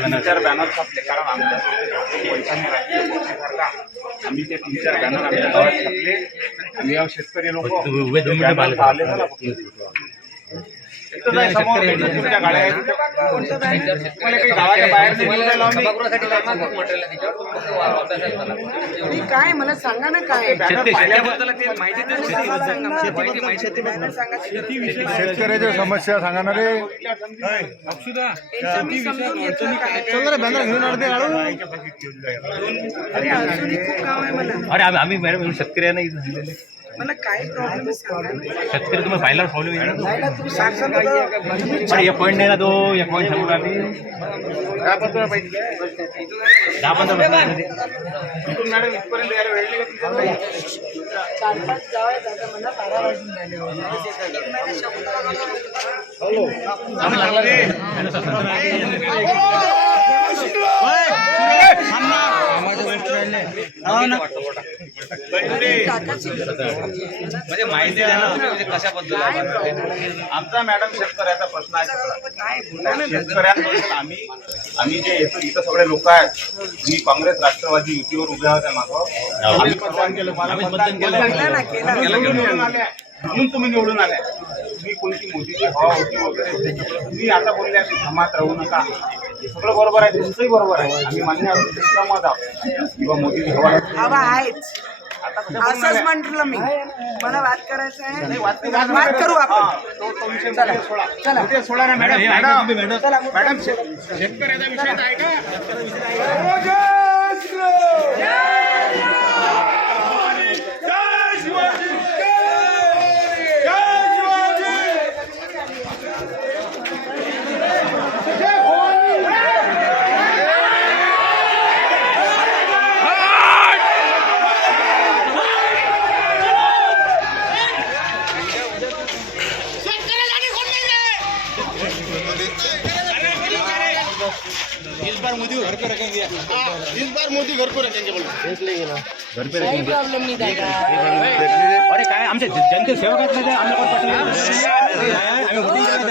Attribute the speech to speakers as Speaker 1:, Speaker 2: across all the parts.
Speaker 1: तीन चार बॅनर छापले कारण आमच्या पैशाने राज्य आम्ही ते तीन चार बॅनर आमच्या गावात छापले आणि या शेतकरी लोक आले ना
Speaker 2: काय? मला सांगा ना काय?
Speaker 3: शेतकऱ्याच्या समस्या सांगणार रे बॅनर घेऊन
Speaker 2: अरे अजूनही खूप काम आहे मला.
Speaker 4: अरे आम्ही मॅडम दिलेले.
Speaker 2: मला काय प्रॉब्लेम.
Speaker 4: शेतकरी तुम्ही पाहिला फॉलो
Speaker 2: नाही ना, तुम्ही. सांगता
Speaker 4: एक पॉईंट नाही ना तो एक पॉईंट सांगू आम्ही? दहा पंधरा
Speaker 1: मॅडम इथपर्यंत यायला वेळ नाही का तुमचा?
Speaker 2: चार पाच गाव आहेत आता मला बारा वाजून राहिले एक
Speaker 4: म्हणजे माहिती द्या ना म्हणजे कशाबद्दल
Speaker 1: आमचा मॅडम शेतकऱ्याचा प्रश्न आहे. शेतकऱ्यांबद्दल आम्ही आम्ही जे येतो इथं सगळे लोक आहेत. मी काँग्रेस राष्ट्रवादी युतीवर उभे होते मागं. आम्ही मतदान केलं. मला मतदान केलं. म्हणून तुम्ही निवडून आल्या तुम्ही कोणती मोदीची हवा होती वगैरे तुम्ही आता बोलल्या की धमात राहू नका. सगळं बरोबर आहे तुमचंही बरोबर आहे. आम्ही मान्य आहोत तुमचं मत आहोत. किंवा हवा.
Speaker 2: हवा आहेच
Speaker 1: आता कसं
Speaker 2: असंच? म्हटलं मी. मला वाद करायचा आहे.
Speaker 1: वाद
Speaker 2: वाद करू
Speaker 1: हा,
Speaker 2: आपण
Speaker 1: तो- तो विषय उद्या सोडा.
Speaker 2: चला.
Speaker 1: उद्या सोडा ना मॅडम मॅडम
Speaker 4: मॅडम.
Speaker 2: चला
Speaker 1: मॅडम शे- शेतकऱ्याचा विषय आहे का
Speaker 2: काही प्रॉब्लेम नाही दादा
Speaker 4: अरे काय आमच्या जनते सेवा करत नाही ते आम्हाला कोण पाठवलं?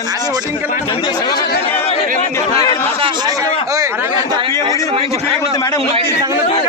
Speaker 4: आम्ही voting केलं ना. जनते सेवा करत नाही. अरे आमच्या PM मध्ये माहिती PM मध्ये मॅडम माहिती चांगलं तू.